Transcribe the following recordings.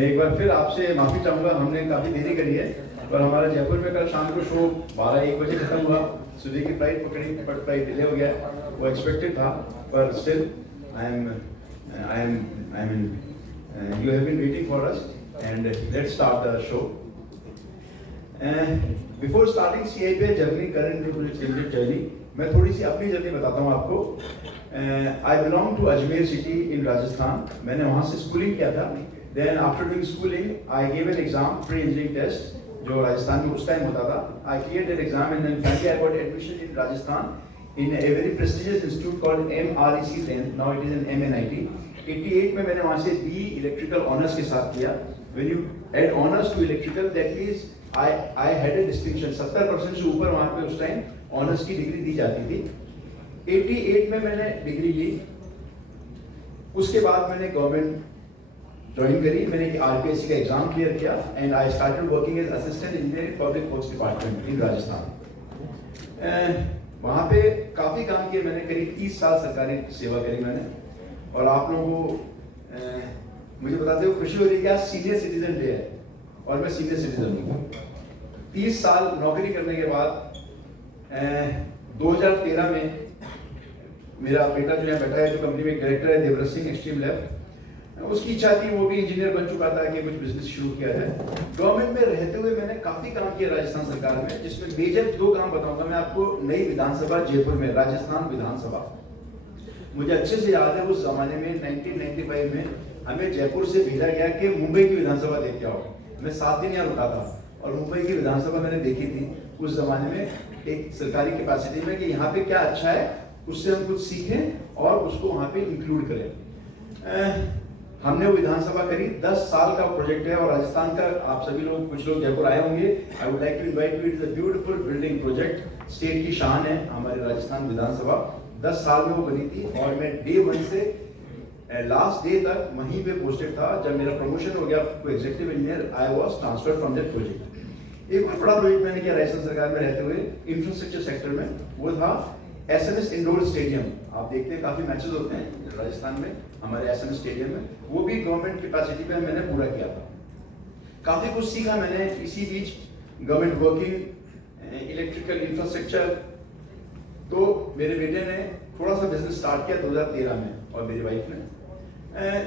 मैं एक बार फिर आपसे माफ़ी चाहूँगा, हमने काफ़ी देरी करी है और हमारा जयपुर में कल शाम को शो 12-1 बजे खत्म हुआ। सुबह की फ्लाइट पकड़ी बट फ्लाइट डिले हो गया, वो एक्सपेक्टेड था, पर still I am you have been waiting for us and let's start the show. Before starting CIPL journey, current journey, मैं थोड़ी सी अपनी जर्नी बताता हूँ आपको। I belong to Ajmer city in Rajasthan. मैंने वहाँ से स्कूलिंग किया था। Then after doing schooling I give an exam, pre engineering test, जो राजस्थान में उस टाइम होता था। I clear that exam and then finally I got admission in Rajasthan in a very prestigious institute called MREC then, now it is an MNIT। 88 में मैंने वहाँ से BE electrical honours के साथ किया। When you add honors to electrical, that means I had a distinction। 70% से ऊपर वहाँ पे उस टाइम ऑनर्स की डिग्री दी जाती थी। 88 में मैंने डिग्री ली। उसके बाद मैंने गवर्नमेंट ज्वाइन करी। मैंने RPSC का एग्जाम क्लियर किया and I started working as assistant engineer in public works department in Rajasthan. वहाँ पे काफ़ी काम किए मैंने, करीब 30 साल सरकारी सेवा करी मैंने। और आप लोगों को मुझे बताते हुए खुशी हो रही है कि आज सीनियर सिटीजन डे है और मैं सीनियर सिटीजन हूँ। 30 साल नौकरी करने के बाद 2013 में मेरा बेटा जो यहाँ बैठा है, जो कंपनी में डायरेक्टर है, देवव्रत सिंह, एक्सट्रीम लेफ्ट, उसकी इच्छा थी, वो भी इंजीनियर बन चुका था, कि कुछ बिजनेस शुरू किया है। गवर्नमेंट में रहते हुए मैंने काफी काम किया राजस्थान सरकार में, जिसमें मेजर 2 काम बताऊंगा मैं आपको। नई विधानसभा जयपुर में, राजस्थान विधानसभा, मुझे अच्छे से याद है उस जमाने में 1995 में हमें जयपुर से भेजा गया कि मुंबई की विधानसभा देख के आओ। मैं 7 दिन यहाँ रुका था और मुंबई की विधानसभा मैंने देखी थी उस जमाने में, एक सरकारी कैपेसिटी में, कि यहाँ पे क्या अच्छा है, उससे हम कुछ सीखें और उसको वहाँ पे इंक्लूड करें। हमने वो विधानसभा करी। 10 साल का प्रोजेक्ट है और राजस्थान का, आप सभी लोग, कुछ लोग जयपुर आए होंगे, I would like to invite you. It is a beautiful building project, state की शान है हमारी राजस्थान विधानसभा। 10 साल में वो बनी थी और मैं डे 1 से लास्ट डे तक वहीं पे पोस्टेड था। जब मेरा प्रमोशन हो गया to executive engineer, I was transferred from that project. एक और बड़ा प्रोजेक्ट मैंने किया राजस्थान सरकार में रहते हुए इंफ्रास्ट्रक्चर सेक्टर में, वो था SMS इंडोर स्टेडियम। आप देखते हैं काफी मैचेस होते हैं राजस्थान में हमारे SMS स्टेडियम में, वो भी गवर्नमेंट कैपेसिटी पे मैंने पूरा किया था। काफी कुछ सीखा मैंने इसी बीच, गवर्नमेंट वर्किंग, इलेक्ट्रिकल इंफ्रास्ट्रक्चर। तो मेरे बेटे ने थोड़ा सा बिजनेस स्टार्ट किया 2013 में और मेरी वाइफ ने।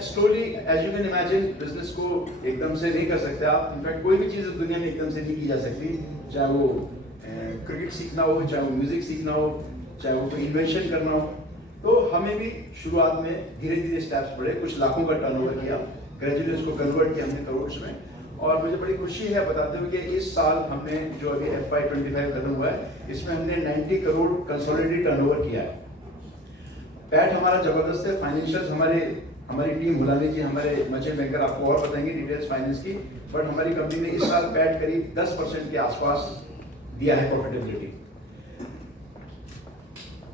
Slowly, as you can imagine, business को एकदम से नहीं कर सकते आप। इनफैक्ट कोई भी चीज़ दुनिया में एकदम से नहीं की जा सकती, चाहे वो क्रिकेट सीखना हो, चाहे वो म्यूजिक सीखना हो, चाहे वो कोई इन्वेंशन करना हो। तो हमें भी शुरुआत में धीरे धीरे स्टेप्स बढ़े। कुछ लाखों का टर्नओवर किया, ग्रेजुअली उसको कन्वर्ट किया हमने करोड़ में। और मुझे बड़ी खुशी है बताते हुए कि इस साल हमने, जो अभी FY25 खत्म हुआ है, इसमें हमने 90 करोड़ कंसोलिडेटेड टर्नओवर किया है। पैट हमारा जबरदस्त है। फाइनेंशियल्स हमारी टीम, मुलानी जी हमारे मर्चेंट बैंकर, आपको और बताएंगे डिटेल्स फाइनेंस की, बट हमारी कंपनी ने इस साल पैट करीब 10% के आसपास दिया है प्रॉफिटेबिलिटी।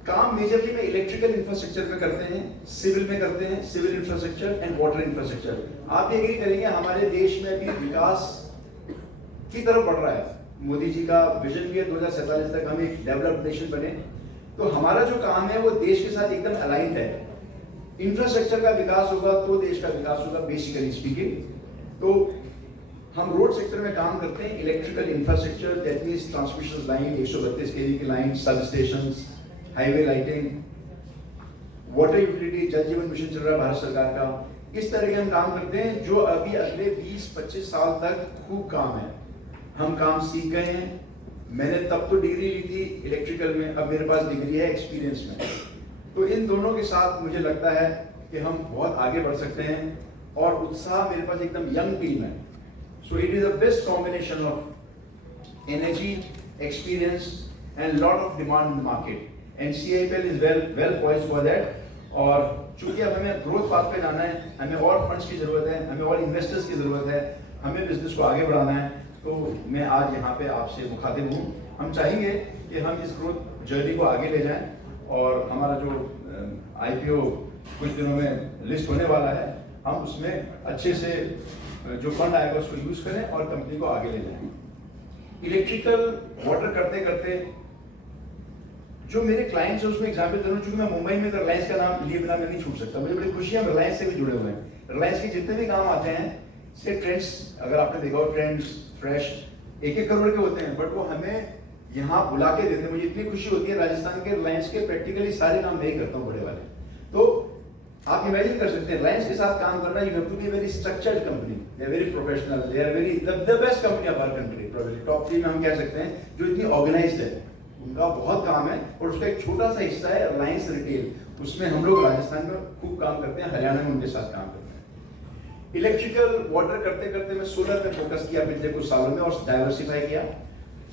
काम मेजरली में इलेक्ट्रिकल इंफ्रास्ट्रक्चर में करते हैं, सिविल में करते हैं, civil infrastructure and water infrastructure. आप ये एग्री करेंगे, हमारे देश में अभी विकास की तरफ बढ़ रहा है। मोदी जी का विजन भी है 2047 तक हम एक डेवलप्ड नेशन बने। तो हमारा जो काम है वो देश के साथ एकदम अलाइंड है। इंफ्रास्ट्रक्चर का विकास होगा तो देश का विकास होगा, बेसिकली स्पीकिंग। तो हम रोड सेक्टर में काम करते हैं, electrical infrastructure, that means transmission line, 132 kV की लाइन, सब stations, highway lighting, water utility, जल जीवन मिशन चल रहा है भारत सरकार का। इस तरह के हम काम करते हैं जो अभी अगले 20-25 साल तक खूब काम है। हम काम सीख गए हैं। मैंने तब तो डिग्री ली थी इलेक्ट्रिकल में, अब मेरे पास डिग्री है एक्सपीरियंस में। तो इन दोनों के साथ मुझे लगता है कि हम बहुत आगे बढ़ सकते हैं और उत्साह, मेरे पास एकदम यंग टीम है। So it is the best combination of energy, experience and lot of demand in the market, and CIPL is well poised for that. और चूंकि अब हमें ग्रोथ पाथ पे जाना है, हमें और फंड्स की जरूरत है, हमें और इन्वेस्टर्स की जरूरत है, हमें बिजनेस को आगे बढ़ाना है। तो मैं आज यहाँ पे आपसे मुखातिब हूँ। हम चाहेंगे कि हम इस ग्रोथ जर्नी को आगे ले जाएं और हमारा जो IPO कुछ दिनों में लिस्ट होने वाला है, हम उसमें अच्छे से जो फंड आएगा उसको यूज करें और कंपनी को आगे ले जाएं। इलेक्ट्रिकल वाटर करते करते जो मेरे क्लाइंट्स हैं उसमें एग्जाम्पल दे रहा हूँ, चूंकि मैं मुंबई में रिलायंस का नाम लिए बिना मैं नहीं छूट सकता। मुझे बड़ी खुशी है, हम रिलायंस से भी जुड़े हुए हैं। रिलायंस के जितने भी काम आते हैं से ट्रेंड्स, अगर आपने देखा हो ट्रेंड्स फ्रेश 1-1 करोड़ के होते हैं, बट वो हमें यहाँ बुला के देते हैं। मुझे इतनी खुशी होती है, राजस्थान के रिलायंस के प्रैक्टिकली सारे काम मैं ही करता हूँ बड़े वाले। तो आप इमेजिन कर सकते हैं रिलायंस के साथ काम करना, you have to be very structured company, they are very professional, they are very the best company of our country, probably top 3 में हम कह सकते हैं, जो इतनी ऑर्गेनाइज्ड है। उनका बहुत काम है और उसका एक छोटा सा हिस्सा है रिलायंस रिटेल, उसमें हम लोग राजस्थान में खूब काम करते हैं, हरियाणा में उनके साथ काम करते हैं। इलेक्ट्रिकल वाटर करते करते मैं सोलर पे फोकस किया पिछले कुछ सालों में और डाइवर्सिफाई किया।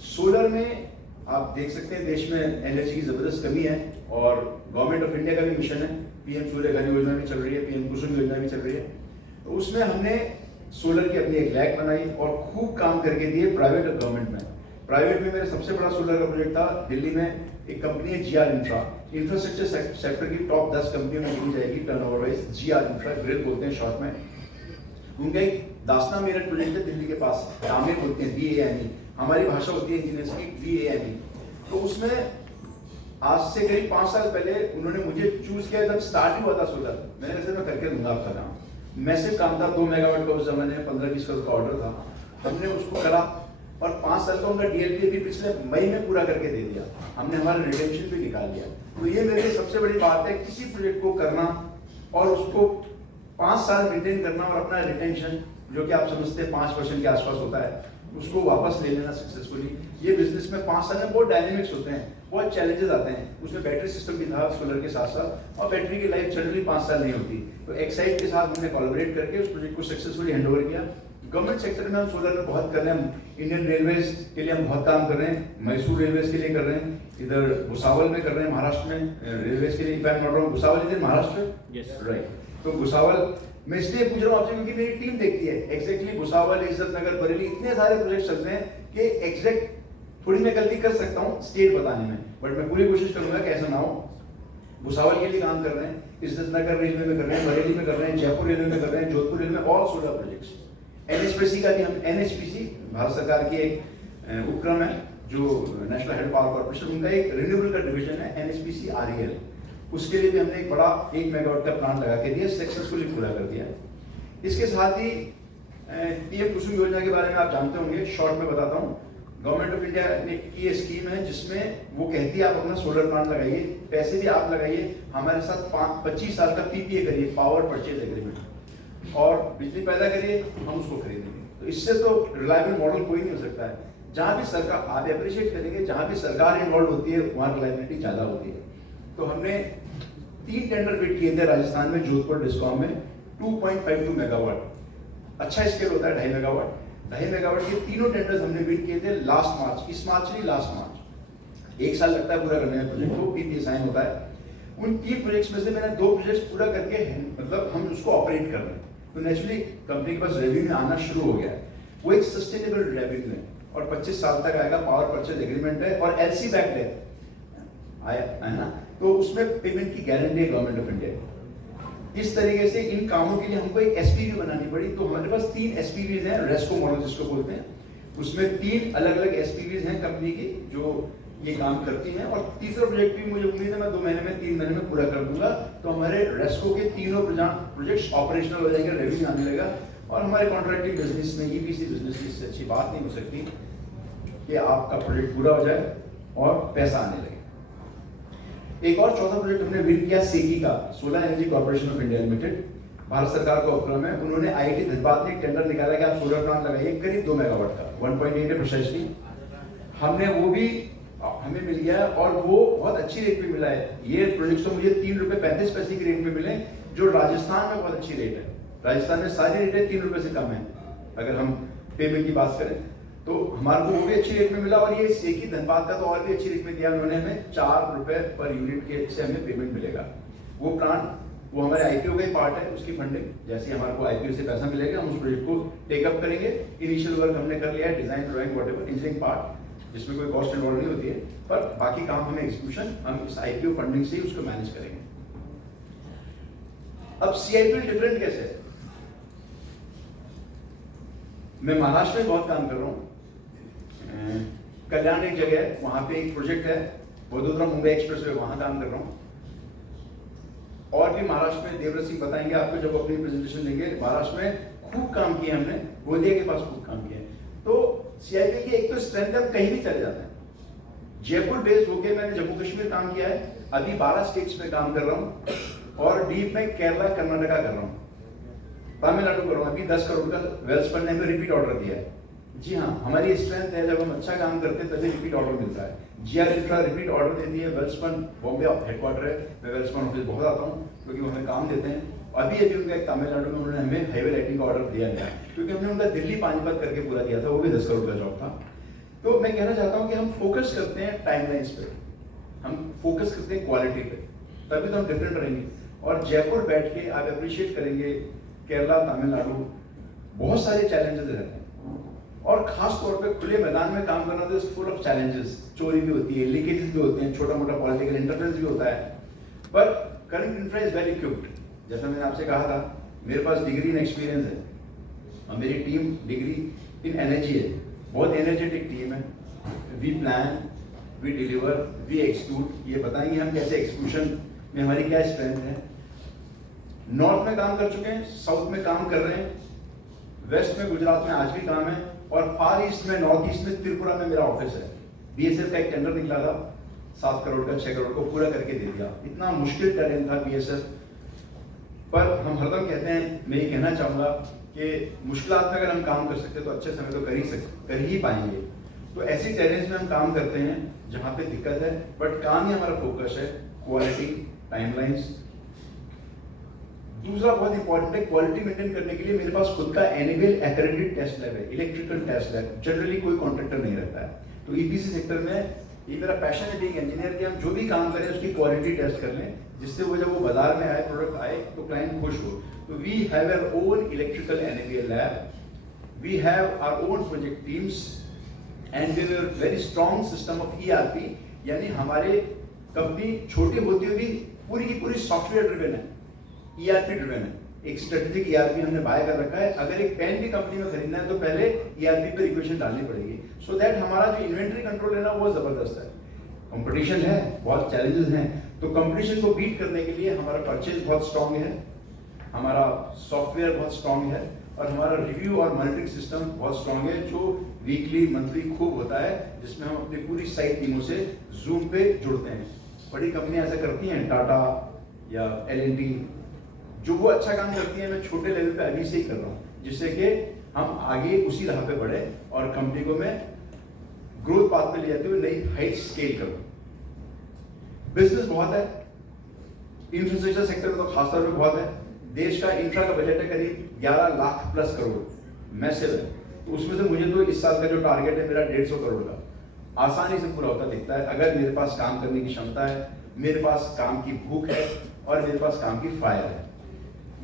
सोलर में आप देख सकते हैं देश में एनर्जी की जबरदस्त कमी है और गवर्नमेंट ऑफ इंडिया का भी मिशन है, पीएम सूर्य घर योजना भी चल रही है, पीएम कुसुम योजना भी चल रही है। तो उसमें हमने सोलर की अपनी एक लैब बनाई और खूब काम करके दिए प्राइवेट और गवर्नमेंट में। प्राइवेट में मेरा सबसे बड़ा सोलर का प्रोजेक्ट था, दिल्ली में एक कंपनी है GR इंफ्रा, इंफ्रास्ट्रक्चर सेक्टर की टॉप 10 कंपनियों में गिनी जाएगी turnover wise. GR infra, grill बोलते हैं शॉर्ट में। उनका एक दासना मेरठ प्रोजेक्ट है दिल्ली के पास, दामेर बोलते हैं, DAME, हमारी भाषा होती है इंजीनियर्स की DAME। तो उसमें आज से करीब 5 साल पहले उन्होंने मुझे चूज किया, जब स्टार्ट ही हुआ था सोलर, मैंने कहा मैं करके दूंगा आपका काम। मैसिव काम था, 2 मेगावाट का उस जमाने में 15-20 करोड़ का ऑर्डर था, हमने उसको करा और 5 साल का उनका DLP भी पिछले मई में पूरा करके दे दिया। हमने हमारा रिटेंशन भी निकाल दिया। तो ये मेरे लिए सबसे बड़ी बात है, किसी प्रोजेक्ट को करना और उसको 5 साल मेंटेन करना और अपना रिटेंशन, जो कि आप समझते हैं 5% के आसपास होता है, उसको वापस ले लेना सक्सेसफुली। ये बिजनेस में 5 साल में बहुत डायनेमिक्स होते हैं, बहुत चैलेंजेस आते हैं। उसमें बैटरी सिस्टम भी था सोलर के साथ साथ, और बैटरी की लाइफ जनरली 5 साल नहीं होती। तो एक्साइड के साथ हमने कोलैबोरेट करके उस प्रोजेक्ट को सक्सेसफुली हैंडओवर किया। गवर्नमेंट सेक्टर में हम सोलर में बहुत कर रहे हैं, इंडियन रेलवेज के लिए हम बहुत काम कर रहे हैं, मैसूर रेलवेज के लिए कर रहे हैं, इधर भुसावल में कर रहे हैं, महाराष्ट्र में रेलवेज के लिए। In fact not wrong, Bhusawal is in Maharashtra, right. तो भुसावल मैं इसलिए पूछ रहा हूँ आपसे क्योंकि मेरी टीम देखती है एग्जैक्टली भुसावल, इज्जत नगर, बरेली, इतने सारे प्रोजेक्ट चलते हैं कि एग्जैक्ट थोड़ी मैं गलती कर सकता हूँ स्टेट बताने में, बट मैं पूरी कोशिश करूंगा कि ऐसा ना हो। भुसावल के लिए काम कर रहे हैं, इज्जत नगर रेलवे में कर रहे हैं, बरेली में कर रहे हैं, जयपुर रेलवे में कर रहे हैं, जोधपुर रेलवे में, ऑल सोलर प्रोजेक्ट्स। NHPC का भी हम, NHPC भारत सरकार की एक उपक्रम है जो नेशनल हेड पावर कॉर्पोरेशन, उनका एक रिन्यूएबल का डिवीजन है NHPC REL, उसके लिए भी हमने एक बड़ा 1 मेगावाट का प्लांट लगा के दिया, सक्सेसफुली पूरा कर दिया। इसके साथ ही पीएम कुसुम योजना के बारे में आप जानते होंगे, शॉर्ट में बताता हूँ। गवर्नमेंट ऑफ इंडिया ने की ये स्कीम है जिसमें वो कहती है आप अपना सोलर प्लांट लगाइए, पैसे भी आप लगाइए, हमारे साथ 25 साल का PPA करिए, पावर परचेज एग्रीमेंट, और बिजली पैदा करिए, हम उसको खरीदेंगे। तो इससे तो रिलायबल मॉडल कोई नहीं हो सकता है। जहाँ भी सरकार, आप अप्रिशिएट करेंगे, जहाँ भी सरकार इन्वॉल्व होती है वहाँ रिलायबिलिटी ज़्यादा होती है। तो हमने 3 टेंडर बिड किए थे राजस्थान में, जोधपुर डिस्कॉम में 2.52 मेगावाट, अच्छा स्केल होता है 2.5 मेगावाट। 2.5 मेगावाट के तीनों टेंडर्स हमने बिड किए थे लास्ट मार्च, इस मार्च नहीं, लास्ट मार्च। 1 साल लगता है पूरा करने में प्रोजेक्ट को, PPA साइन होता है। उन 3 प्रोजेक्ट्स में से मैंने 2 प्रोजेक्ट्स पूरा करके, मतलब हम उसको ऑपरेट कर रहे हैं, तो नेचुरली कंपनी के पास रेवेन्यू आना शुरू हो गया है। वो एक सस्टेनेबल रेवेन्यू है और 25 साल तक आएगा, पावर परचेज एग्रीमेंट है और LC बैक्ड है, आया है ना। तो उसमें पेमेंट की गारंटी है गवर्नमेंट ऑफ इंडिया। इस तरीके से इन कामों के लिए हमको एक SPV बनानी पड़ी। तो हमारे पास 3 SPVs हैं, रेस्को मॉडल जिसको बोलते हैं, उसमें 3 अलग अलग SPVs हैं कंपनी की जो ये काम करती हैं। और तीसरा प्रोजेक्ट भी मुझे उम्मीद है मैं 2 महीने में, 3 महीने में पूरा कर दूंगा। तो हमारे रेस्को के तीनों प्रोजेक्ट्स ऑपरेशनल हो जाएंगे, रेवेन्यू आने लगेगा और हमारे कॉन्ट्रैक्टिंग बिजनेस में, EPC बिजनेस की इससे अच्छी बात नहीं हो सकती कि आपका प्रोजेक्ट पूरा हो जाए और पैसा आने लगे। एक और चौथा प्रोजेक्ट हमने बिड किया सेकी का, solar energy corporation of India limited, Bharat सरकार का उपक्रम है। उन्होंने IIT धनबाद में एक टेंडर निकाला कि आप सोलर प्लांट लगाइए, करीब 2 मेगावाट का, 1.8 है प्रिसाइसली। हमने वो भी हमें मिल गया और वो बहुत अच्छी रेट पे मिला है। ये प्रोजेक्ट तो मुझे 3 रुपए 35 पैसे की रेट पे मिले, जो राजस्थान में बहुत अच्छी रेट है। राजस्थान में सारी रेटें 3 रुपए से कम है अगर हम पेमेंट की बात करें, तो हमारे को वो भी अच्छी रेट में मिला। और ये सेकी धनबाद का तो और भी अच्छी रेट में दिया उन्होंने हमें, 4 रुपए पर यूनिट के से हमें पेमेंट मिलेगा। वो प्लांट, वो हमारे IPO का ही पार्ट है, उसकी फंडिंग, जैसे हमारे को IPO से पैसा मिलेगा हम उस प्रोजेक्ट को टेकअप करेंगे। इनिशियल वर्क हमने कर लिया है, design, drawing, whatever, engineering part, जिसमें कोई कॉस्ट इन्वॉल्व नहीं होती है, पर बाकी काम हमें एग्जीक्यूशन हम इस IPO फंडिंग से ही उसको मैनेज करेंगे। अब CIP डिफरेंट कैसे है? मैं महाराष्ट्र में बहुत काम कर रहा हूँ, कल्याण एक जगह है, वहां पे एक प्रोजेक्ट है, वडोदरा मुंबई एक्सप्रेसवे, वहां काम कर रहा हूँ। और भी महाराष्ट्र में देवव्रत सिंह बताएंगे आपको जब अपनी प्रेजेंटेशन देंगे। महाराष्ट्र में खूब काम किया हमने, गोंदिया के पास खूब काम किया। तो CIP की एक तो स्ट्रेंथ है, हम कहीं भी चले जाते हैं। जयपुर बेस्ड होके मैंने जम्मू कश्मीर काम किया है, अभी 12 स्टेट्स में काम कर रहा हूँ, और डीप में केरला कर्नाटका कर रहा हूँ, तमिलनाडु कर रहा हूँ। अभी 10 करोड़ का वेल्सपन ने हमें रिपीट ऑर्डर दिया है। जी हाँ, हमारी स्ट्रेंथ है, जब हम अच्छा काम करते हैं तभी रिपीट ऑर्डर मिलता है। GR इंफ्रा रिपीट ऑर्डर देती है, वेल्सपन बॉम्बे हेडक्वार्टर है, मैं वेल्सपन ऑफिस बहुत आता हूँ क्योंकि वो हमें काम देते हैं। अभी उनका एक तमिलनाडु में उन्होंने हमें हाईवे लाइटिंग का ऑर्डर दिया था, क्योंकि हमने उनका दिल्ली पानीपत करके पूरा किया था, वो भी 10 करोड़ का जॉब था। तो मैं कहना चाहता हूँ कि हम फोकस करते हैं टाइमलाइंस पे, हम फोकस करते हैं क्वालिटी पे, तभी तो हम डिफरेंट रहेंगे। और जयपुर बैठ के आप अप्रिशिएट करेंगे केरला, तमिलनाडु, बहुत सारे चैलेंजेस रहते हैं, और खास तौर पे खुले मैदान में काम करना तो फुल ऑफ चैलेंजेस। चोरी भी होती है, लीकेजेस भी होते हैं, छोटा मोटा पॉलिटिकल इंटरफेरेंस भी होता है, पर current infra is well equipped. जैसा मैंने आपसे कहा था, मेरे पास डिग्री इन एक्सपीरियंस है, और मेरी टीम डिग्री इन एनर्जी है, बहुत एनर्जेटिक टीम है। We plan, we deliver, we execute. ये बताएंगे हम कैसे एक्सक्यूशन में हमारी क्या स्ट्रेंथ है। नॉर्थ में काम कर चुके हैं, साउथ में काम कर रहे हैं, वेस्ट में गुजरात में आज भी काम है, और फार ईस्ट में, नॉर्थ ईस्ट में त्रिपुरा में मेरा ऑफिस है। BSF का एक टेंडर निकला था 7 करोड़ का, 6 करोड़ को पूरा करके दे दिया। इतना मुश्किल टैलेंट था BSF, पर हम हरदम कहते हैं, मैं ये कहना चाहूँगा कि मुश्किलात में अगर हम काम कर सकते हैं तो अच्छे समय तो कर ही पाएंगे। तो ऐसी चैलेंज में हम काम करते हैं जहाँ पे दिक्कत है, बट काम ही हमारा फोकस है, क्वालिटी, टाइमलाइंस। दूसरा बहुत इंपॉर्टेंट है, क्वालिटी मेंटेन करने के लिए मेरे पास खुद का एनुअल एक्रेडिटेड टेस्ट लैब है, इलेक्ट्रिकल टेस्ट लैब। जनरली कोई कॉन्ट्रैक्टर नहीं रहता है, तो EPC सेक्टर में ये मेरा पैशन है बीइंग इंजीनियर कि हम जो भी काम करें उसकी क्वालिटी टेस्ट कर लें, जिससे वो जब वो बाजार में आए, प्रोडक्ट आए, तो क्लाइंट खुश हो। तो we have our own electrical annual lab, we have our own project teams, and we have a very strong system of ERP। यानी हमारे कंपनी छोटी होती हुई भी पूरी की पूरी सॉफ्टवेयर ड्रिवन है, ERP ड्रिवन है। एक स्ट्रेटेजिक ERP हमने बाय कर रखा है। अगर एक पेन भी कंपनी में खरीदना है तो पहले ERP पे रिक्वेशन डालनी पड़ेगी, सो दैट हमारा जो इन्वेंट्री कंट्रोल है ना, वो जबरदस्त है। कंपटीशन है, बहुत चैलेंजेस हैं, तो कंपटीशन को बीट करने के लिए हमारा परचेज बहुत स्ट्रांग है, हमारा सॉफ्टवेयर बहुत स्ट्रांग है, और हमारा रिव्यू और मॉनिटरिंग सिस्टम बहुत स्ट्रांग है, जो वीकली मंथली खूब होता है, जिसमें हम अपनी पूरी साइट टीमों से जूम पे जुड़ते हैं। बड़ी कंपनियां ऐसा करती हैं, टाटा या L&T, जो वो अच्छा काम करती है, मैं छोटे लेवल पे अभी से ही कर रहा हूँ, जिससे कि हम आगे उसी राह पे बढ़े और कंपनी को मैं ग्रोथ पाथ पे ले जाते हुए नई हाइट स्केल करूँ। बिजनेस बहुत है, इंफ्रास्ट्रक्चर सेक्टर में तो खासतौर पे बहुत है। देश का इंफ्रा का बजट है करीब 11 लाख प्लस करोड़, मैसिव है। तो उसमें से मुझे तो इस साल का जो टारगेट है मेरा 150 करोड़ का, आसानी से पूरा होता दिखता है, अगर मेरे पास काम करने की क्षमता है, मेरे पास काम की भूख है, और मेरे पास काम की फायर है।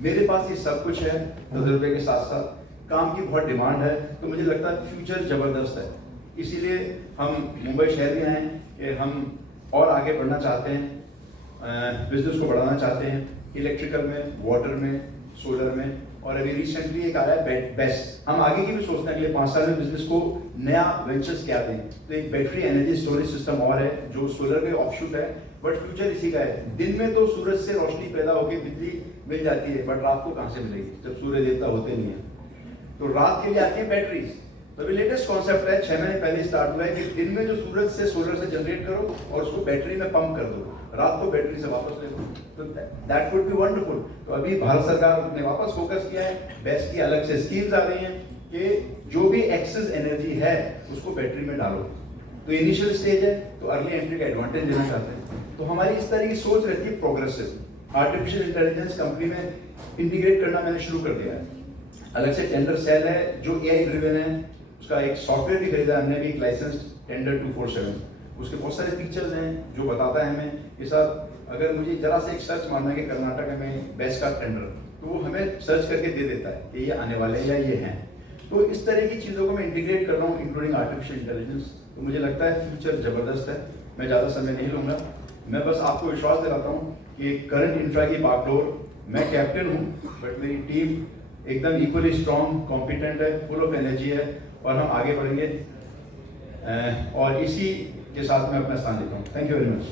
मेरे पास ये सब कुछ है, तजुर्बे के साथ साथ काम की बहुत डिमांड है, तो मुझे लगता है फ्यूचर जबरदस्त है। इसीलिए हम मुंबई शहर में आए कि हम और आगे बढ़ना चाहते हैं, बिजनेस को बढ़ाना चाहते हैं, इलेक्ट्रिकल में, वाटर में, सोलर में, और अभी रिसेंटली एक आया है बेस्ट। हम आगे की भी सोचते हैं अगले 5 साल में बिजनेस को नया वेंचर्स क्या दें, तो एक बैटरी एनर्जी स्टोरेज सिस्टम और है जो सोलर के ऑफशूट है, बट फ्यूचर इसी का है। दिन में तो सूरज से रोशनी पैदा होकर बिजली मिल जाती है, बट रात को कहाँ से मिलेगी जब सूर्य देवता होते नहीं है, तो रात के लिए आती है बैटरीज। तो अभी लेटेस्ट कॉन्सेप्ट है, 6 महीने पहले स्टार्ट हुआ है कि दिन में जो सूरज से सोलर से जनरेट करो और उसको बैटरी में पंप कर दो, रात को बैटरी से वापस ले लो, तो दैट वुड बी वंडरफुल। तो अभी भारत सरकार ने वापस फोकस किया है, बेस्ट की अलग से स्कीम्स आ रही हैं कि जो भी एक्सेस एनर्जी है उसको बैटरी में डालो। तो इनिशियल स्टेज है, तो अर्ली एंट्री का एडवांटेज देना चाहते हैं। तो हमारी इस तरह की सोच रहती है प्रोग्रेसिव। आर्टिफिशियल इंटेलिजेंस कंपनी में इंटीग्रेट करना मैंने शुरू कर दिया है, अलग से टेंडर सेल है जो AI ड्रिवन है, उसका एक सॉफ्टवेयर भी खरीदा हमने भी, एक लाइसेंस्ड टेंडर 247, उसके बहुत सारे फीचर्स हैं जो बताता है हमें कि सर अगर मुझे जरा से एक सर्च मारना है कि कर्नाटक में बेस्ट का टेंडर, तो वो हमें सर्च करके दे देता है कि ये आने वाले हैं या ये हैं। तो इस तरह की चीज़ों को मैं इंटीग्रेट कर रहा हूँ, इंक्लूडिंग आर्टिफिशियल इंटेलिजेंस। तो मुझे लगता है फ्यूचर ज़बरदस्त है। मैं ज़्यादा समय नहीं लूँगा, मैं बस आपको विश्वास दिलाता हूँ कि करंट इंफ्रा की बागडोर, मैं कैप्टन हूँ, बट मेरी टीम एकदम इक्वली स्ट्रॉन्ग, कॉम्पिटेंट है, फुल ऑफ एनर्जी है, और हम आगे बढ़ेंगे। और इसी के साथ मैं अपना स्थान देता हूँ। Thank you very much.